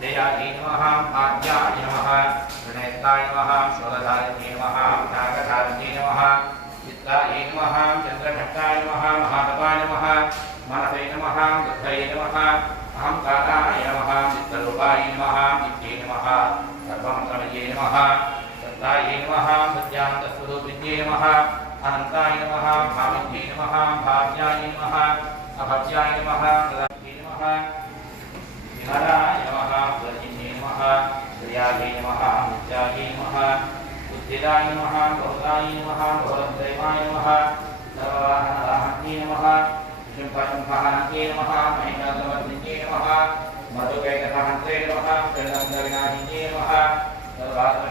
जयायै नमः आद्याय नमः प्रणेताय नमः शोधधारिण्ये नमः नागधारिण्ये नमः चित्रायै नमः चन्द्रघट्टाय नमः महातपाय नमः मनसे नमः बुद्धये नमः अहंकाराय नमः चित्ररूपाय नमः नित्ये नमः सर्वमन्त्रमये नमः सत्तायै नमः सत्यानन्दस्वरूपिण्ये नमः अनन्ताय नमः भाविन्ये नमः भाव्याय नमः अभव्याय नमः तदाय नमः विहराय नमः प्रजिन्ये नमः प्रियायै नमः नित्यायै नमः बुद्धिदाय नमः बहुदाय नमः बहुरद्दैवाय नमः सर्ववाहनदाहन्ये नमः शुम्भशुम्भहन्ये नमः महिमातमर्दिन्ये नमः मधुकैटकहन्त्रे नमः प्रणन्दविनाशिन्ये नमः सर्वात्म